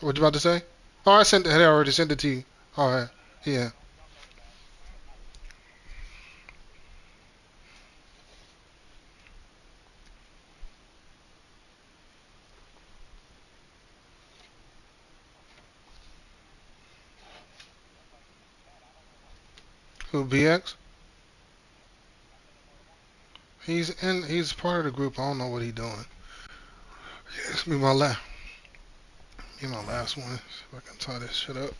What you about to say? Oh, I sent it. I already sent it to you. All right. Yeah. Who, BX? He's in. He's part of the group. I don't know what he's doing. Yeah, this be my last. Be my last one. See if I can tie this shit up.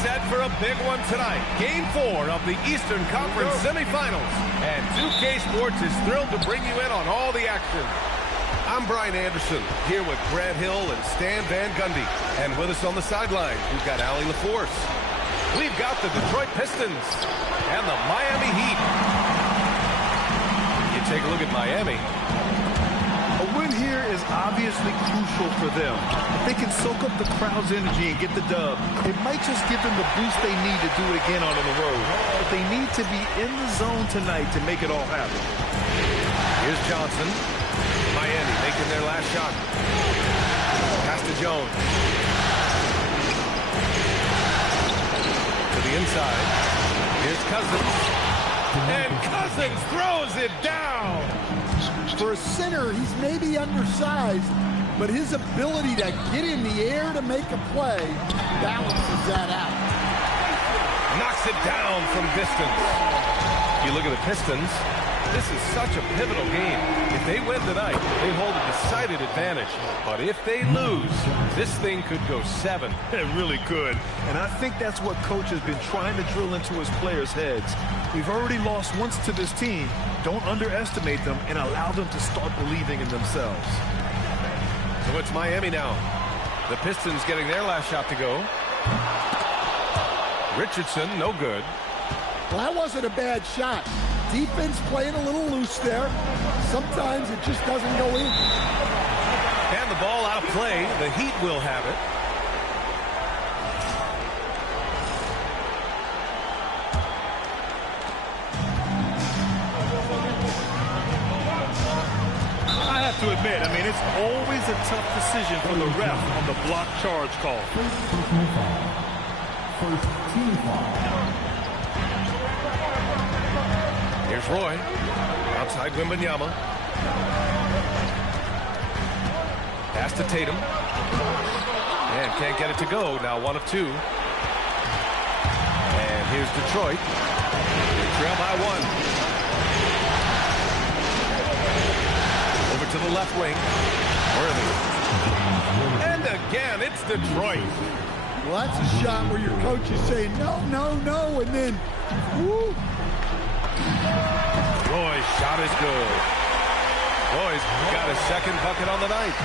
Set for a big one tonight. Game 4 of the Eastern Conference semifinals. And 2K Sports is thrilled to bring you in on all the action. I'm Brian Anderson, here with Brad Hill and Stan Van Gundy. And with us on the sideline, we've got Allie LaForce. We've got the Detroit Pistons and the Miami Heat. You take a look at Miami. A win here is obviously crucial for them. If they can soak up the crowd's energy and get the dub, it might just give them the boost they need to do it again on the road. But they need to be in the zone tonight to make it all happen. Here's Johnson. Miami making their last shot. Pass to Jones. To the inside. Here's Cousins. And Cousins throws it down. For a center, he's maybe undersized, but his ability to get in the air to make a play balances that out. Knocks it down from distance. You look at the Pistons, this is such a pivotal game. If they win tonight, they hold a decided advantage. But if they lose, this thing could go 7. It really could. And I think that's what coach has been trying to drill into his players' heads. We've already lost once to this team. Don't underestimate them and allow them to start believing in themselves. So it's Miami now. The Pistons getting their last shot to go. Richardson, no good. Well, that wasn't a bad shot. Defense playing a little loose there. Sometimes it just doesn't go in. And the ball out of play. The Heat will have it. I have to admit, it's always a tough decision for the ref on the block charge call. First team foul. Here's Roy. Outside Wembanyama. Pass to Tatum. And can't get it to go. Now 1 of 2. And here's Detroit. They trail by 1. To the left wing. Worthy. And again, it's Detroit. Well, that's a shot where your coach is saying, no, no, no, and then, woo. Roy's shot is good. Roy's got his second bucket on the night.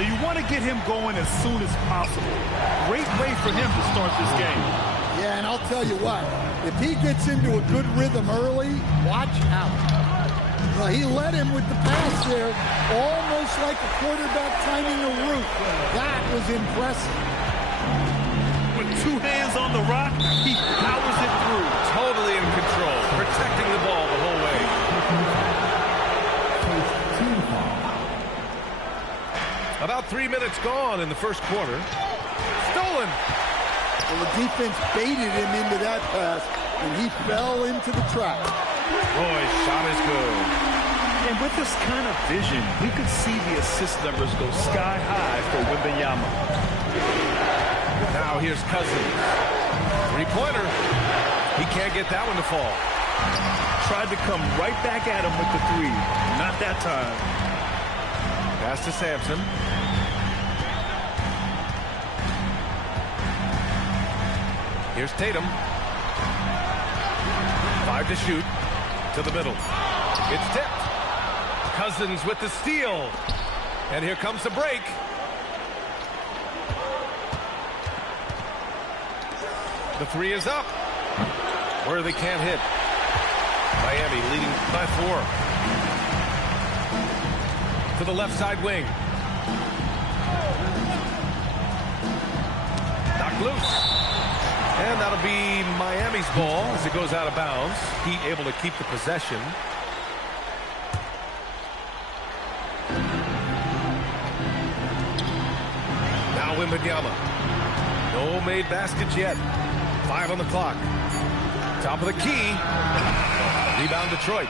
Now you want to get him going as soon as possible. Great way for him to start this game. Yeah, and I'll tell you what, if he gets into a good rhythm early, watch out. Well, he led him with the pass there, almost like a quarterback timing a route. That was impressive. With 2 hands on the rock, he powers it through. Totally in control, protecting the ball the whole way. About 3 minutes gone in the first quarter. Stolen. Well, the defense baited him into that pass, and he fell into the trap. Roy's shot is good. And with this kind of vision, we could see the assist numbers go sky high for Wembanyama. Now here's Cousins. Three-pointer. He can't get that one to fall. Tried to come right back at him with the three. Not that time. Pass to Sampson. Here's Tatum. 5 to shoot. To the middle. It's tipped. Cousins with the steal. And here comes the break. The three is up. Worthy can't hit. Miami leading by 4. To the left side wing. Knocked loose. And that'll be Miami's ball as it goes out of bounds. Heat able to keep the possession. Now Wembanyama. No made baskets yet. 5 on the clock. Top of the key. Rebound Detroit.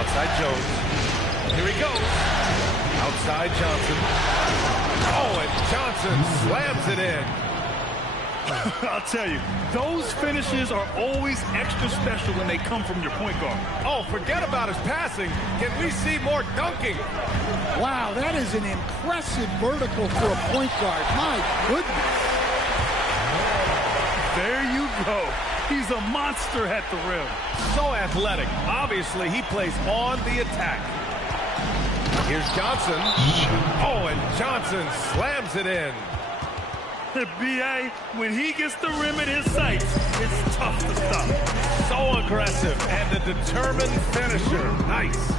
Outside Jones. Here he goes. Outside Johnson. Oh, and Johnson slams it in. I'll tell you, those finishes are always extra special when they come from your point guard. Oh, forget about his passing. Can we see more dunking? Wow, that is an impressive vertical for a point guard. My goodness. There you go. He's a monster at the rim. So athletic. Obviously, he plays on the attack. Here's Johnson. Oh, and Johnson slams it in. The B.A., when he gets the rim in his sights, it's tough to stop. So aggressive and a determined finisher. Nice.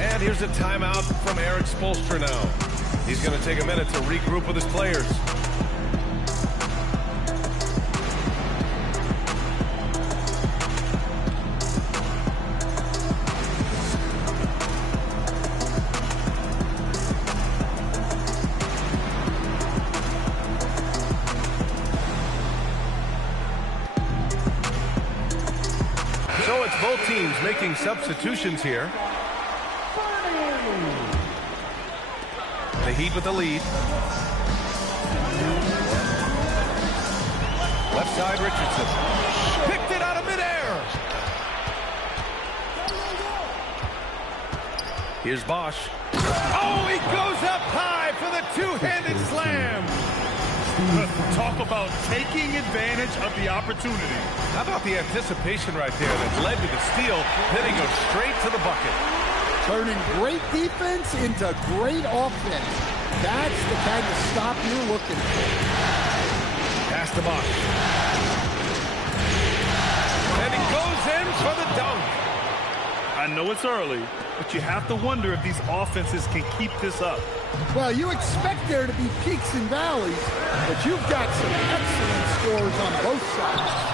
And here's a timeout from Eric Spoelstra now. He's going to take a minute to regroup with his players. Both teams making substitutions here. The Heat with the lead. Left side Richardson. Picked it out of midair. Here's Bosch. Oh, he goes up high for the two-handed slam. Talk about taking advantage of the opportunity. How about the anticipation right there that led to the steal, then he goes straight to the bucket. Turning great defense into great offense. That's the kind of stop you're looking for. Pass to Bosch. And he goes in for the dunk. I know it's early, but you have to wonder if these offenses can keep this up. Well, you expect there to be peaks and valleys, but you've got some excellent scores on both sides.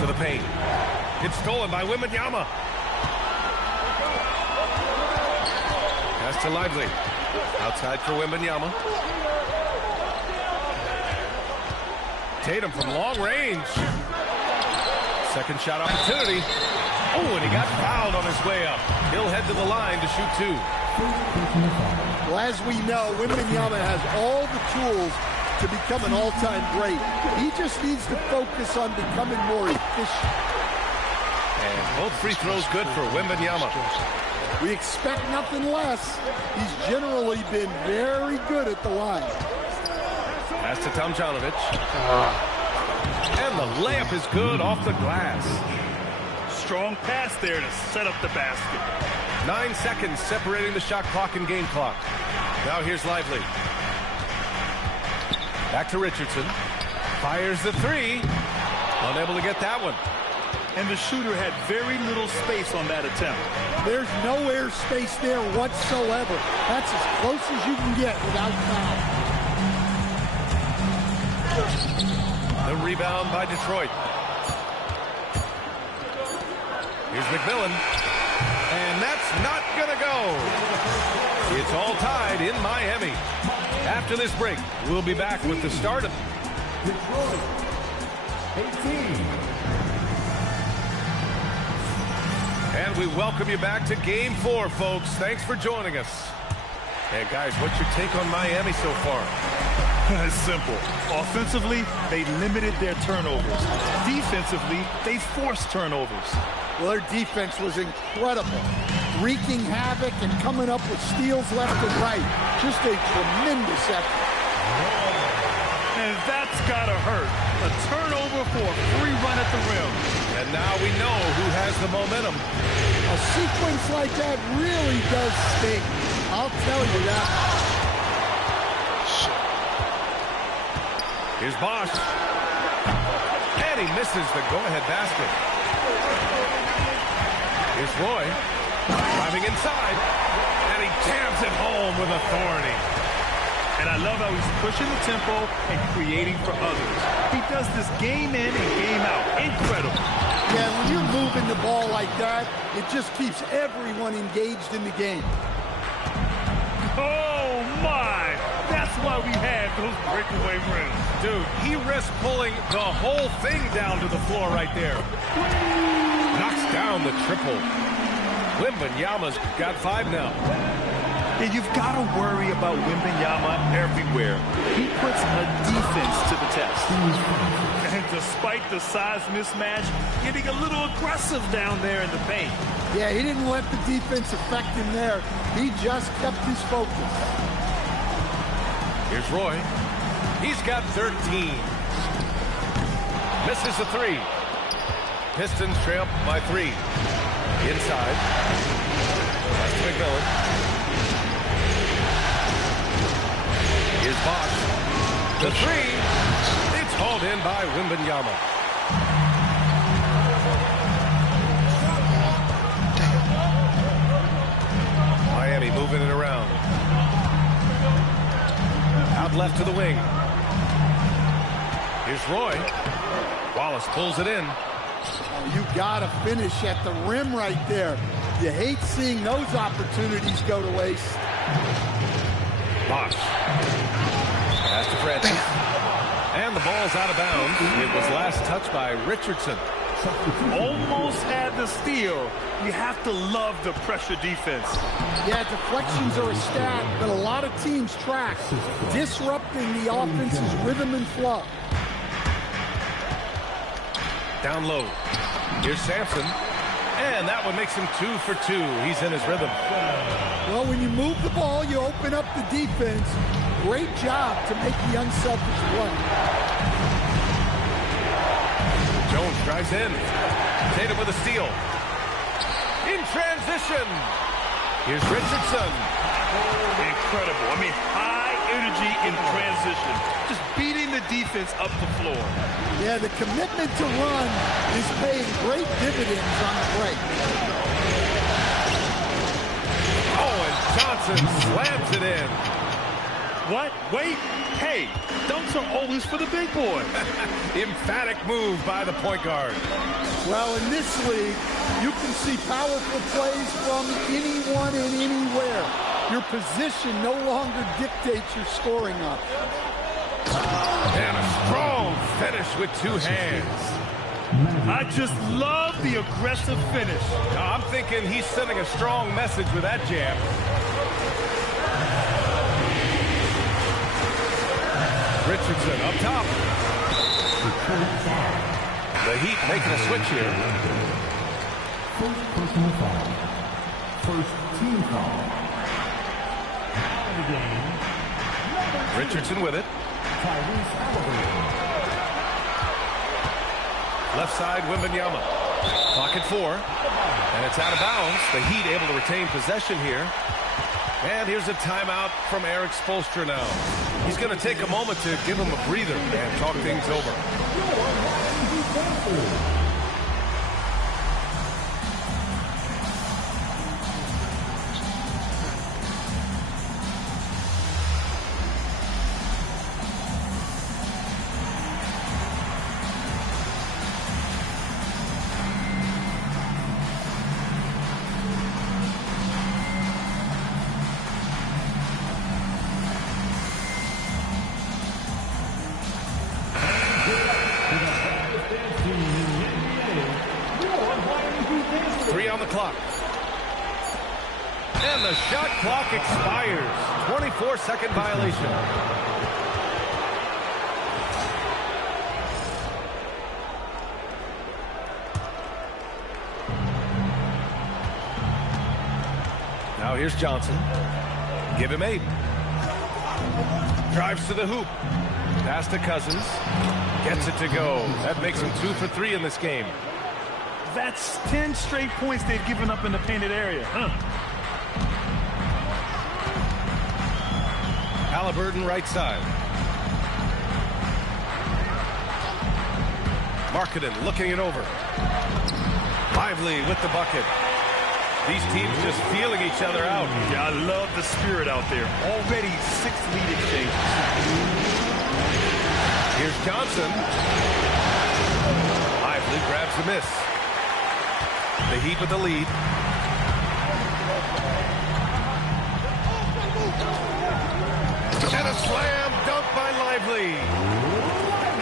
To the paint. It's stolen by Wembanyama. Pass to Lively. Outside for Wembanyama. Tatum from long range. Second shot opportunity. Oh, and he got fouled on his way up. He'll head to the line to shoot 2. Well, as we know, Wembanyama has all the tools to become an all-time great. He just needs to focus on becoming more efficient. And both free throws good for Wembanyama. We expect nothing less. He's generally been very good at the line. Pass to Tomjanovich. And the layup is good off the glass. Strong pass there to set up the basket. 9 seconds separating the shot clock and game clock. Now here's Lively. Back to Richardson. Fires the 3. Unable to get that one. And the shooter had very little space on that attempt. There's no air space there whatsoever. That's as close as you can get without foul. The rebound by Detroit. Here's McMillan. And that's not It's all tied in Miami. After this break, we'll be back with the start of Detroit, 18. And we welcome you back to Game 4, folks. Thanks for joining us. And guys, what's your take on Miami so far? It's simple. Offensively, they limited their turnovers. Defensively, they forced turnovers. Well, their defense was incredible, wreaking havoc and coming up with steals left and right. Just a tremendous effort. And that's gotta hurt. A turnover for a free run at the rim. And now we know who has the momentum. A sequence like that really does sting. I'll tell you that. Here's Bosch. And he misses the go-ahead basket. Here's Roy. Driving inside. And he jams it home with authority. And I love how he's pushing the tempo and creating for others. He does this game in and game out. Incredible. Yeah, when you're moving the ball like that, it just keeps everyone engaged in the game. Oh, my. That's why we had those breakaway rims. Dude, he risked pulling the whole thing down to the floor right there. Knocks down the triple. Wembanyama's got 5 now. And you've got to worry about Wembanyama everywhere. He puts a defense to the test. And despite the size mismatch, getting a little aggressive down there in the paint. Yeah, he didn't let the defense affect him there. He just kept his focus. Here's Roy. He's got 13. Misses the 3. Pistons trail by 3. Inside. That's to McMillan. Here's Bosch. The 3. It's hauled in by Wembanyama. Miami moving it around. Out left to the wing. Here's Roy. Wallace pulls it in. You gotta finish at the rim right there. You hate seeing those opportunities go to waste. Bosch. Pass to Francis. And the ball's out of bounds. It was last touched by Richardson. Almost had the steal. You have to love the pressure defense. Yeah, deflections are a stat that a lot of teams track, disrupting the offense's rhythm and flow. Down low. Here's Sampson. And that one makes him 2 for 2. He's in his rhythm. Well, when you move the ball, you open up the defense. Great job to make the unselfish play. Jones drives in. Tatum with a steal. In transition. Here's Richardson. Incredible. I mean, high energy in transition. Just beating the defense up the floor. Yeah, the commitment to run is paying great dividends on the break. Oh, and Johnson slams it in. What? Wait. Hey, dunks are always for the big boy. Emphatic move by the point guard. Well, in this league, you can see powerful plays from anyone and anywhere. Your position no longer dictates your scoring options. And a strong finish with 2 hands. I just love the aggressive finish. I'm thinking he's sending a strong message with that jam. Richardson up top. The Heat making a switch here. First personal foul. First team foul. Out of the game. Richardson with it. Tyrese Halliburton. Left side, Wembanyama. Pocket 4. And it's out of bounds. The Heat able to retain possession here. And here's a timeout from Eric Spoelstra now. He's going to take a moment to give him a breather and talk things over. And the shot clock expires. 24-second violation. Now here's Johnson. Give him 8. Drives to the hoop. Pass to Cousins. Gets it to go. That makes him 2 for 3 in this game. That's 10 straight points they've given up in the painted area. Halliburton right side. Markkanen looking it over. Lively with the bucket. These teams just feeling each other out. Yeah, I love the spirit out there. Already 6 lead exchanges. Here's Johnson. Lively grabs the miss. The Heat with the lead. And a slam dunk by Lively.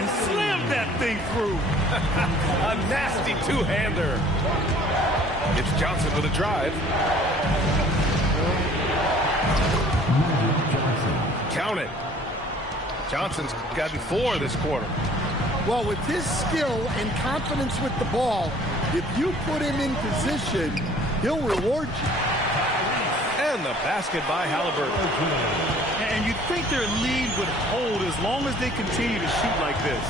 And slammed that thing through. A nasty two-hander. It's Johnson with a drive. Count it. Johnson's gotten 4 this quarter. Well, with his skill and confidence with the ball, if you put him in position, he'll reward you. And the basket by Halliburton. And you'd think their lead would hold as long as they continue to shoot like this.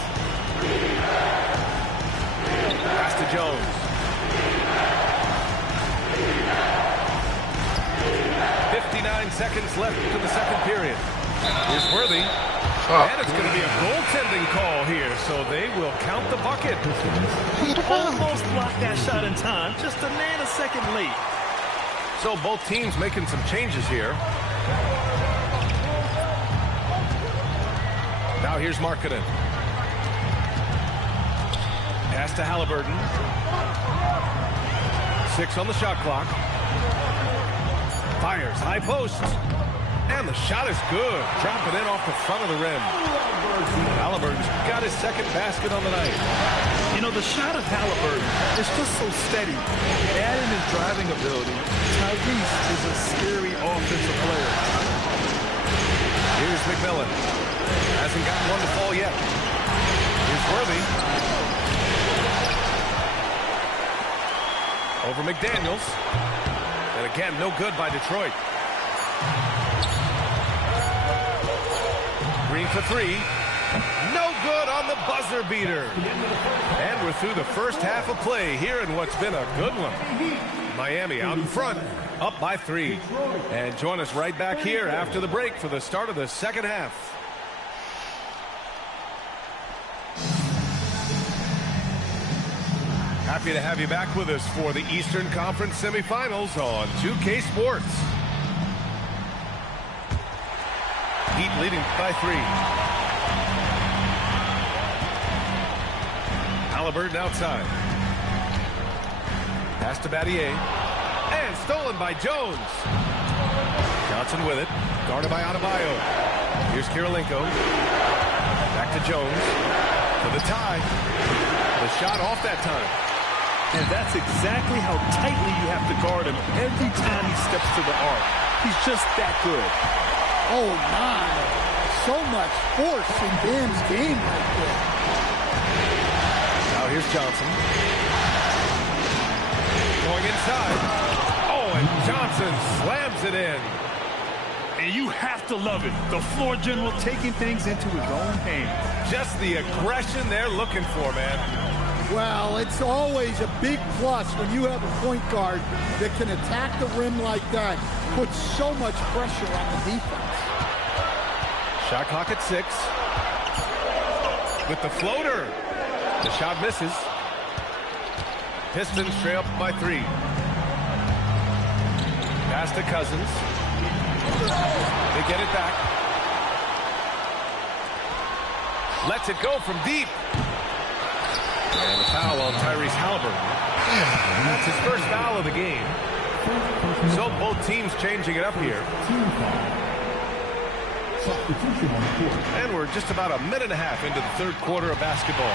Pass to Jones. 59 seconds left to the second period. Here's Worthy. And it's going to be a goaltending call here, so they will count the bucket. Almost blocked that shot in time, just a nanosecond late. So both teams making some changes here. Now here's Markkanen. Pass to Halliburton. 6 on the shot clock. Fires, high post. And the shot is good. Dropping in off the front of the rim. Halliburton's got his second basket on the night. You know, the shot of Halliburton is just so steady. Add in his driving ability. Tyrese is a scary offensive player. Here's McMillan. Hasn't gotten one to fall yet. Here's Worthy. Over McDaniels. And again, no good by Detroit. Green for 3. No good on the buzzer beater. And we're through the first half of play here in what's been a good one. Miami out in front, up by 3. And join us right back here after the break for the start of the second half. Happy to have you back with us for the Eastern Conference semifinals on 2K Sports. Heat leading by 3. Halliburton outside. Pass to Battier. And stolen by Jones. Johnson with it. Guarded by Adebayo. Here's Kirilenko. Back to Jones. For the tie. The shot off that time. And that's exactly how tightly you have to guard him every time he steps to the arc. He's just that good. Oh, my. So much force in Bam's game right there. Now here's Johnson. Going inside. Oh, and Johnson slams it in. And you have to love it. The floor general taking things into his own hands. Just the aggression they're looking for, man. Well, it's always a big plus when you have a point guard that can attack the rim like that. Puts so much pressure on the defense. Shot clock at 6. With the floater. The shot misses. Pistons trail up by 3. Pass to Cousins. They get it back. Lets it go from deep. And a foul on Tyrese Halliburton. That's his first foul of the game. So both teams changing it up here. And we're just about a minute and a half into the third quarter of basketball.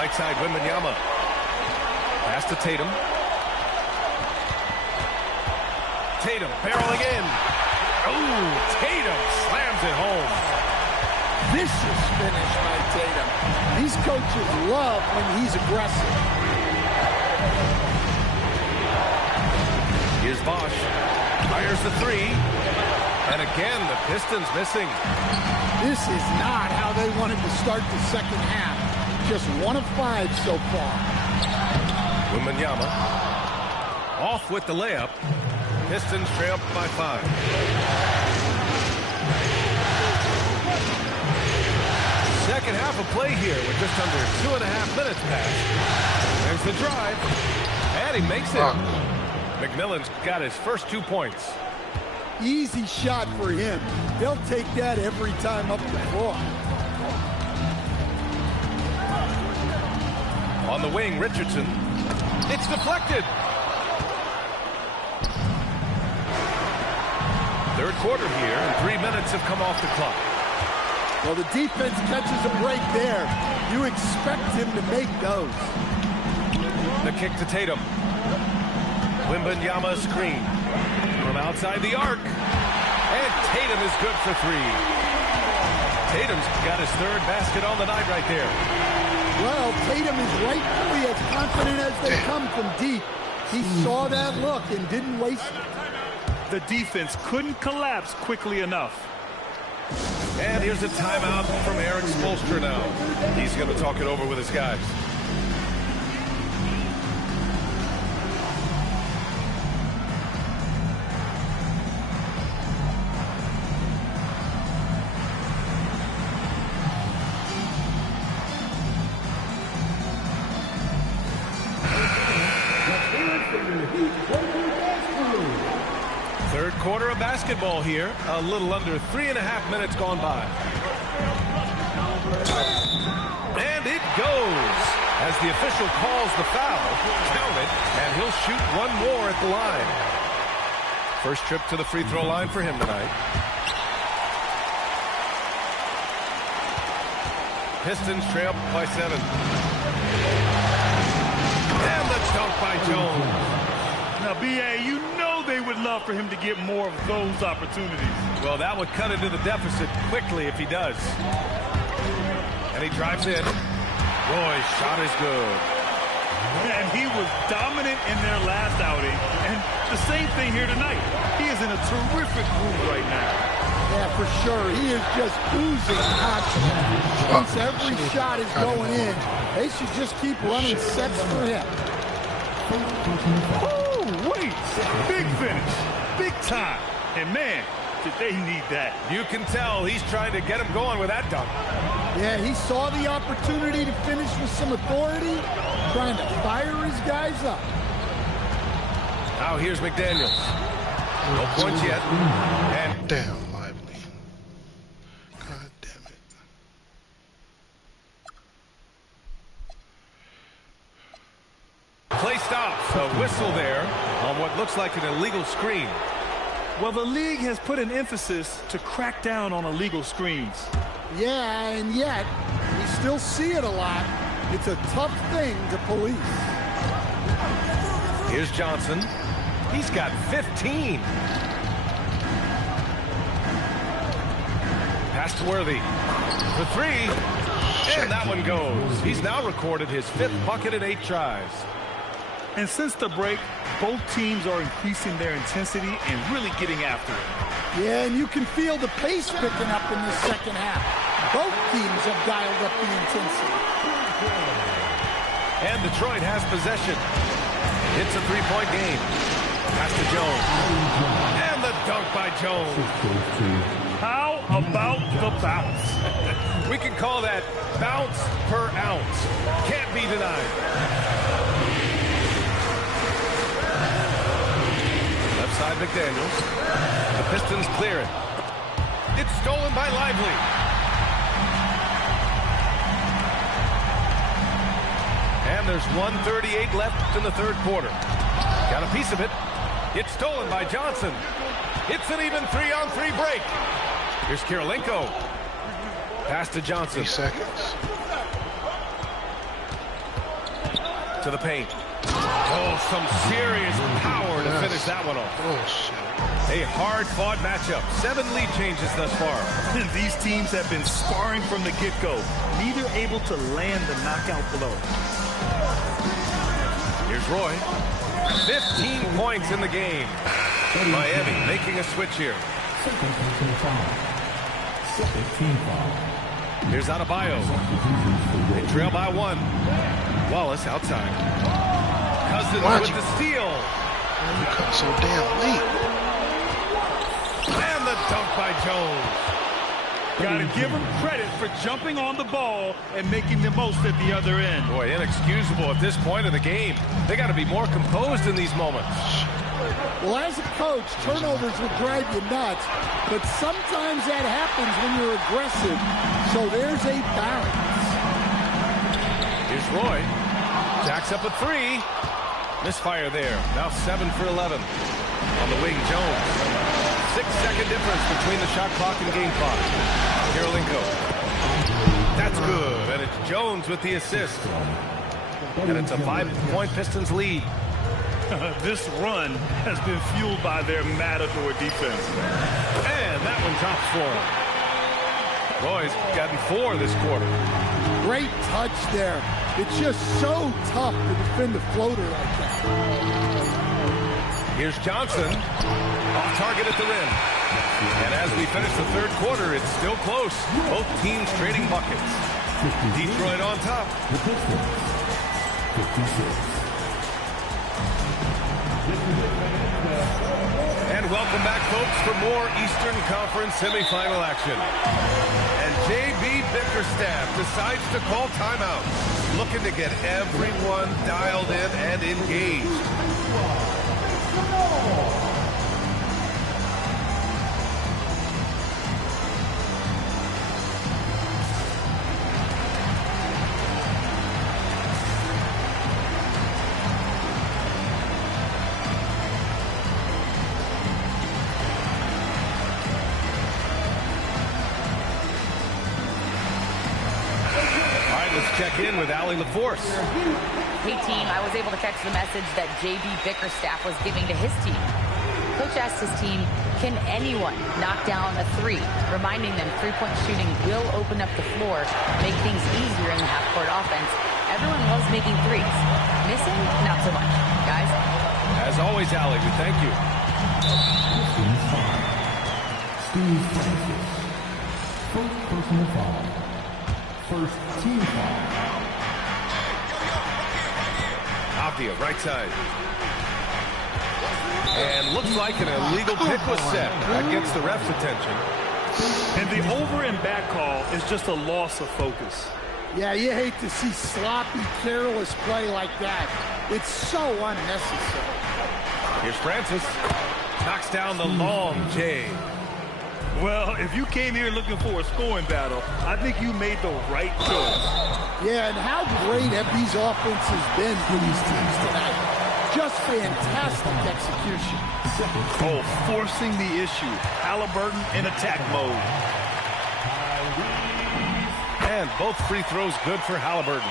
Right side, Wembanyama. Pass to Tatum. Tatum barreling in. Oh, Tatum slams it home. Vicious finish by Tatum. These coaches love when he's aggressive. Here's Bosch. Fires the three. And again, the Pistons missing. This is not how they wanted to start the second half. Just 1 of 5 so far. Wembanyama off with the layup. Pistons trail by 5. Second half of play here with just under 2.5 minutes passed. There's the drive. And he makes it. McMillan's got his first 2 points. Easy shot for him. They'll take that every time up the floor. On the wing, Richardson. It's deflected. Third quarter here, and 3 minutes have come off the clock. Well, the defense catches a break there. You expect him to make those. The kick to Tatum. Wembanyama screen. From outside the arc. And Tatum is good for 3. Tatum's got his 3rd basket on the night right there. Well, Tatum is rightfully as confident as they come from deep. He saw that look and didn't waste it. The defense couldn't collapse quickly enough. And here's a timeout from Eric Spoelstra now. He's going to talk it over with his guys. Third quarter of basketball here. A little under 3.5 minutes gone by. And it goes. As the official calls the foul, count it, and he'll shoot 1 more at the line. First trip to the free throw line for him tonight. Pistons trail by 7. And the dunk by Jones. Now, B.A., you know they would love for him to get more of those opportunities. Well, that would cut into the deficit quickly if he does. And he drives in. Roy's shot is good. And he was dominant in their last outing. And the same thing here tonight. He is in a terrific groove right now. Yeah, for sure. He is just oozing confidence. Once every shot is going in, they should just keep running sets for him. Oh, wait. Big finish. Big time. And, man, did they need that. You can tell he's trying to get him going with that dunk. Yeah, he saw the opportunity to finish with some authority, trying to fire his guys up. Now here's McDaniels. No points yet. And Damn, Lively. God damn it. play stops. A whistle there on what looks like an illegal screen. Well, the league has put an emphasis to crack down on illegal screens. Yeah, and yet, we still see it a lot. It's a tough thing to police. Here's Johnson. He's got 15. Pass to Worthy. For 3. And that one goes. He's now recorded his 5th bucket in 8 tries. And since the break, both teams are increasing their intensity and really getting after it. Yeah, and you can feel the pace picking up in the second half. Both teams have dialed up the intensity. And Detroit has possession. It's a 3-point game. Pass to Jones. And the dunk by Jones. How about the bounce? We can call that bounce per ounce. Can't be denied. Left side McDaniels. The Pistons clear it. It's stolen by Lively. And there's 1:38 left in the third quarter. Got a piece of it. It's stolen by Johnson. It's an even 3-on-3 break. Here's Kirilenko. Pass to Johnson. 3 seconds. To the paint. Oh, some serious power to finish that one off. Oh, shit. A hard-fought matchup. 7 lead changes thus far. These teams have been sparring from the get-go. Neither able to land the knockout blow. Here's Roy. 15 points in the game. Miami making a switch here. Here's Adebayo. They trail by 1. Wallace outside. Cousins with the steal. You come so damn late. And the dunk by Jones. Got to give him credit for jumping on the ball and making the most at the other end. Boy, inexcusable at this point of the game. They got to be more composed in these moments. Well, as a coach, turnovers will drive you nuts, but sometimes that happens when you're aggressive. So there's a balance. Here's Roy. Jacks up a 3. Misfire there. Now 7 for 11. On the wing, Jones. 6-second difference between the shot clock and game clock. Karolinko. That's good. And it's Jones with the assist. And it's a 5-point Pistons lead. This run has been fueled by their matador defense. And that one drops for him. Roy's gotten 4 this quarter. Great touch there. It's just so tough to defend a floater like that. Here's Johnson. Off target at the rim. And as we finish the third quarter, it's still close. Both teams trading buckets. Detroit on top. And welcome back, folks, for more Eastern Conference semifinal action. And J.B. Bickerstaff decides to call timeout, looking to get everyone dialed in and engaged. Check in with Allie LaForce. Hey, team, I was able to catch the message that J.B. Bickerstaff was giving to his team. Coach asked his team, can anyone knock down a 3? Reminding them three-point shooting will open up the floor, make things easier in the half-court offense. Everyone loves making 3s. Missing? Not so much. Guys? As always, Allie, we thank you. Steve Francis. First personal foul. First team foul. Avdia, right side. And looks like an illegal pick was set. That gets the ref's attention. And the over and back call is just a loss of focus. Yeah, you hate to see sloppy, careless play like that. It's so unnecessary. Here's Francis. Knocks down the long J. Well, if you came here looking for a scoring battle, I think you made the right choice. Yeah, and how great have these offenses been for these teams tonight? Just fantastic execution. Oh, forcing the issue. Halliburton in attack mode. And both free throws good for Halliburton.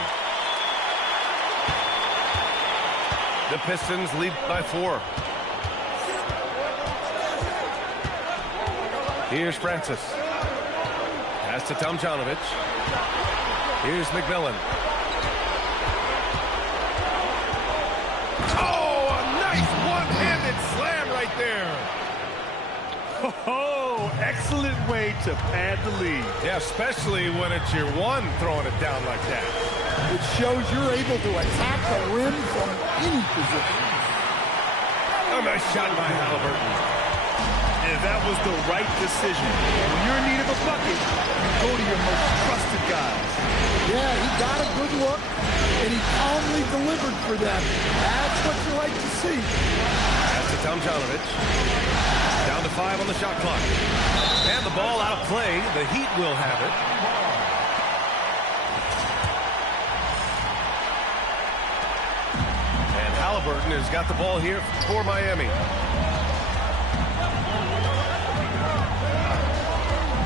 The Pistons lead by 4. Here's Francis. Pass to Tomjanovich. Here's McMillan. Oh, a nice one-handed slam right there. Oh, excellent way to pad the lead. Yeah, especially when it's your one throwing it down like that. It shows you're able to attack the rim from any position. A nice shot by Halliburton. And that was the right decision. When you're in need of a bucket, you go to your most trusted guys. Yeah, he got a good look, and he calmly delivered for them. That's what you like to see. That's to Tomjanovich. Down to 5 on the shot clock. And the ball out of play. The Heat will have it. And Halliburton has got the ball here for Miami.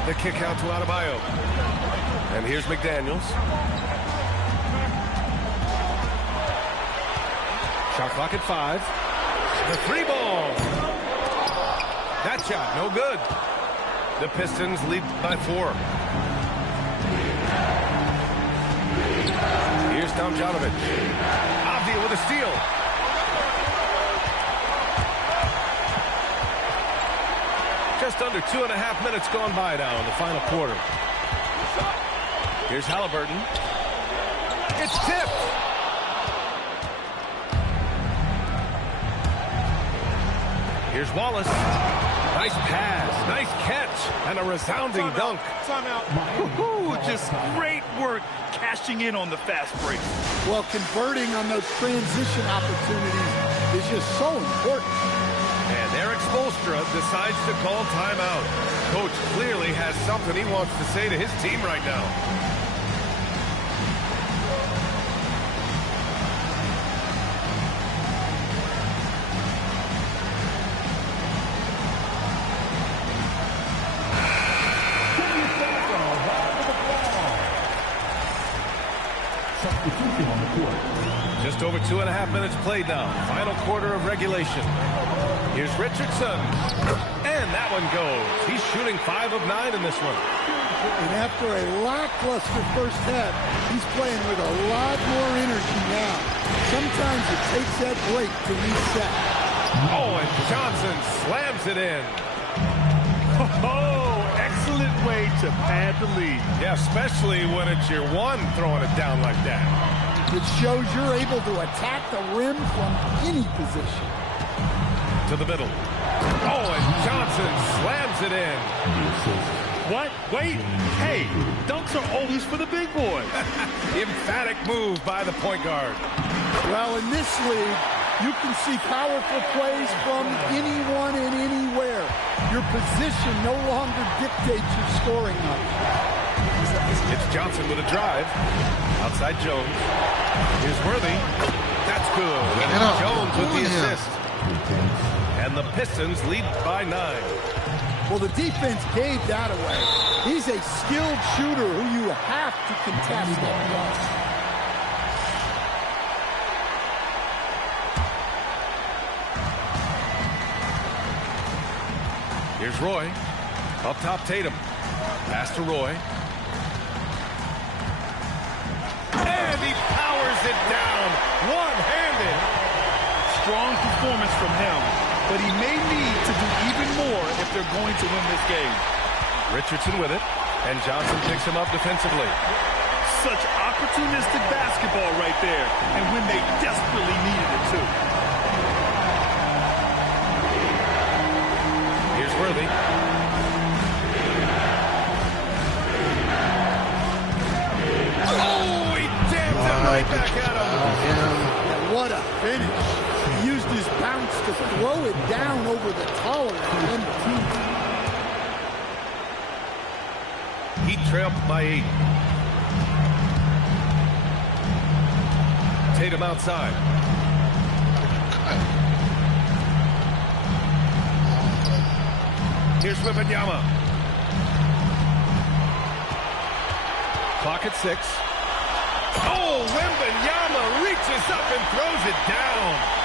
The kick out to Adebayo. And here's McDaniels. Shot clock at 5. The 3-ball. That shot, no good. The Pistons lead by 4. Here's Tomjanovich. Avdia with a steal. Just under 2.5 minutes gone by now in the final quarter. Here's Halliburton. It's tipped. Here's Wallace. Nice pass, nice catch, and a resounding dunk. Timeout. Just great work cashing in on the fast break. Well, converting on those transition opportunities is just so important. And Eric Spoelstra decides to call timeout. Coach clearly has something he wants to say to his team right now. Just over 2.5 minutes played now. Final quarter of regulation. Here's Richardson. And that one goes. He's shooting 5 of 9 in this one. And after a lackluster first half, he's playing with a lot more energy now. Sometimes it takes that break to reset. Oh, and Johnson slams it in. Oh, excellent way to pad the lead. Yeah, especially when it's your one throwing it down like that. It shows you're able to attack the rim from any position. To the middle. Oh, and Johnson slams it in. What? Wait. Hey, dunks are always for the big boy. Emphatic move by the point guard. Well, in this league, you can see powerful plays from anyone and anywhere. Your position no longer dictates your scoring numbers. It's Johnson with a drive. Outside Jones. Here's Worthy. That's good. And Jones with the assist. And the Pistons lead by 9. Well, the defense gave that away. He's a skilled shooter who you have to contest that rush. Here's Roy. Up top, Tatum. Pass to Roy. And he powers it down. One-handed. Strong performance from him, but he may need to do even more if they're going to win this game. Richardson with it, and Johnson picks him up defensively. Such opportunistic basketball right there, and when they desperately needed it too. Here's Worthy. Oh, he damned it right back at him. What a finish. He used his bounce to throw it down over the taller end. He trailed by 8. Tatum outside. Here's Wembanyama. Clock at 6. Oh, Wembanyama reaches up and throws it down.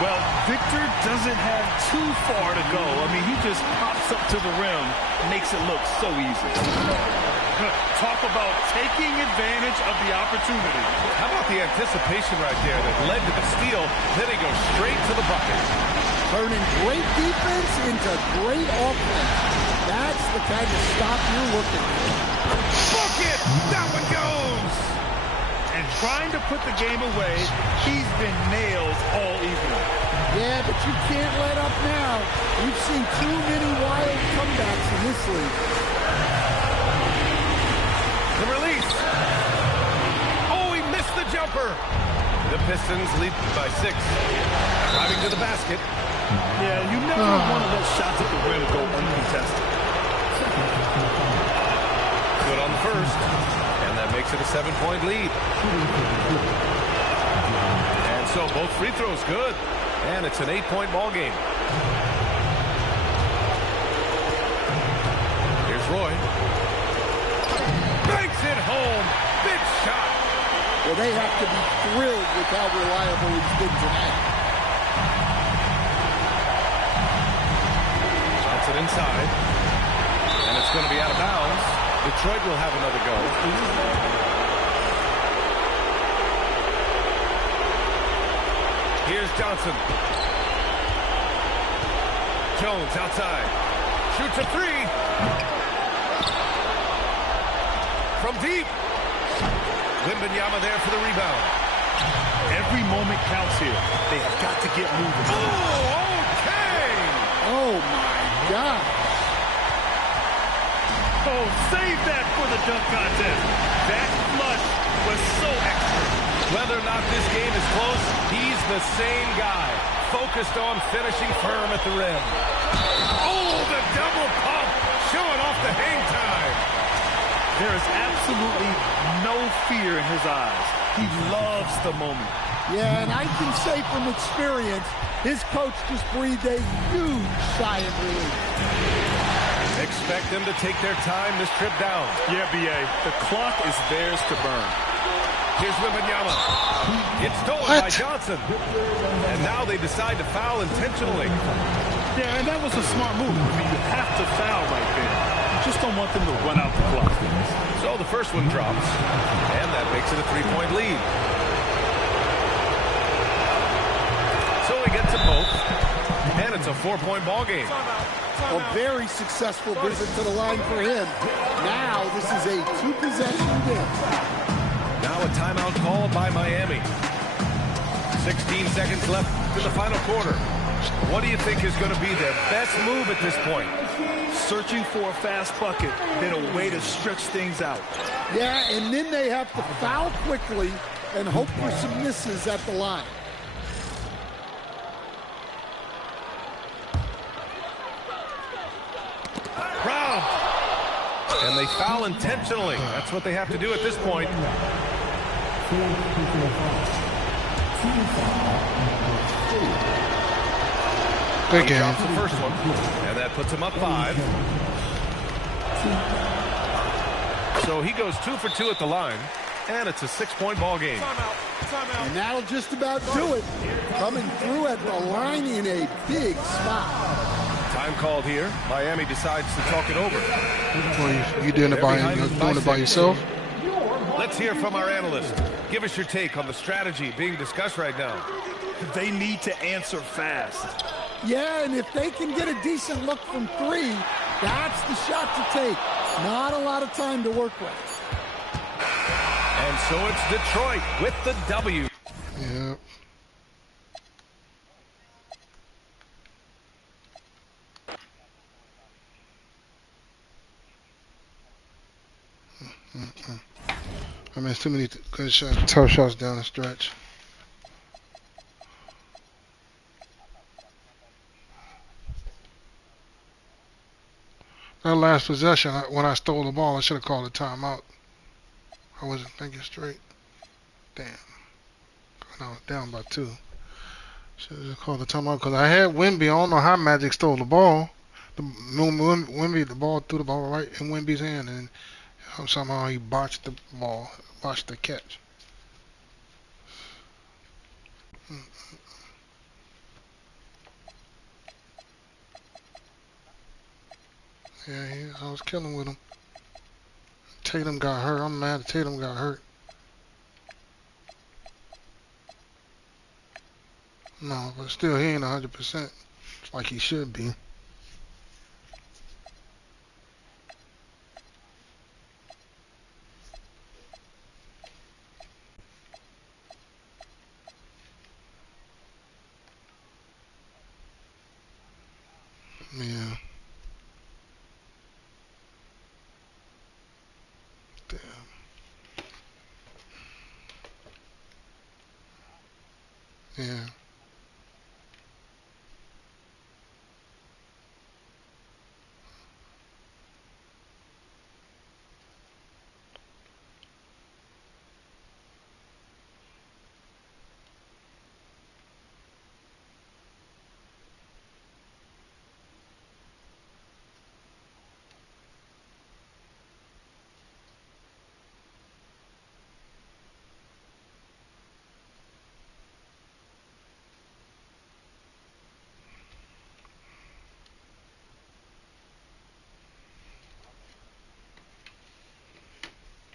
Well, Victor doesn't have too far to go. I mean, he just pops up to the rim, makes it look so easy. Talk about taking advantage of the opportunity. How about the anticipation right there that led to the steal? Then he goes straight to the bucket. Turning great defense into great offense. That's the kind of stop you're looking for. Book it! That one goes! And trying to put the game away, he's been nailed all evening. Yeah, but you can't let up now. We've seen too many wild comebacks in this league. The release. Oh, he missed the jumper. The Pistons lead by 6. Driving to the basket. Yeah, you never want to let shots at the rim go uncontested. Good on the first. And that makes it a 7-point lead. And so both free throws good. And it's an 8-point ball game. Here's Roy. Banks it home. Big shot. well, they have to be thrilled with how reliable he's been tonight. Johnson inside. And it's going to be out of bounds. Detroit will have another go. Here's Johnson. Jones outside. Shoots a three. From deep. Wembanyama there for the rebound. Every moment counts here. They have got to get moving. Oh, okay. Oh, my God. Oh, save that for the dunk contest. That flush was so extra. Whether or not this game is close, he's the same guy. Focused on finishing firm at the rim. Oh, the double pump. Showing off the hang time. There is absolutely no fear in his eyes. He loves the moment. Yeah, and I can say from experience, his coach just breathed a huge sigh of relief. Expect them to take their time this trip down. Yeah, B.A., the clock is theirs to burn. Here's Wembanyama. It's stolen by Johnson. And now they decide to foul intentionally. Yeah, and that was a smart move. I mean, you have to foul right there. You just don't want them to run out the clock. So the first one drops. And that makes it a three-point lead. So he gets them both. And it's a four-point ball game. A very successful visit to the line for him. Now this is a two-possession win. Now a timeout called by Miami. 16 seconds left in the final quarter. What do you think is going to be their best move at this point? Searching for a fast bucket, then a way to stretch things out. Yeah, and then they have to foul quickly and hope for some misses at the line. Brown. And they foul intentionally. That's what they have to do at this point. Good game. Drops the first one, and that puts him up 5. So he goes 2 for 2 at the line, and it's a 6-point ball game. And that'll just about do it. Coming through at the line in a big spot. Time called here. Miami decides to talk it over. Well, you doing it by yourself? Let's hear from our analyst. Give us your take on the strategy being discussed right now. They need to answer fast. Yeah, and if they can get a decent look from 3, that's the shot to take. Not a lot of time to work with. And so it's Detroit with the W. Yeah. I mean, it's too many good shots, tough shots down the stretch. That last possession, when I stole the ball, I should have called a timeout. I wasn't thinking straight. Damn. I was down by 2. Should have called a timeout because I had Wemby. I don't know how Magic stole the ball. Wemby, the ball threw the ball right in Wemby's hand, and somehow he botched the ball, botched the catch. Yeah, I was killing with him. Tatum got hurt. I'm mad Tatum got hurt. No, but still, he ain't 100% like he should be. Yeah. Damn. Yeah.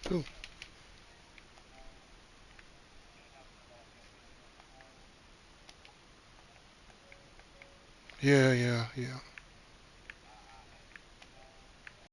too. Yeah.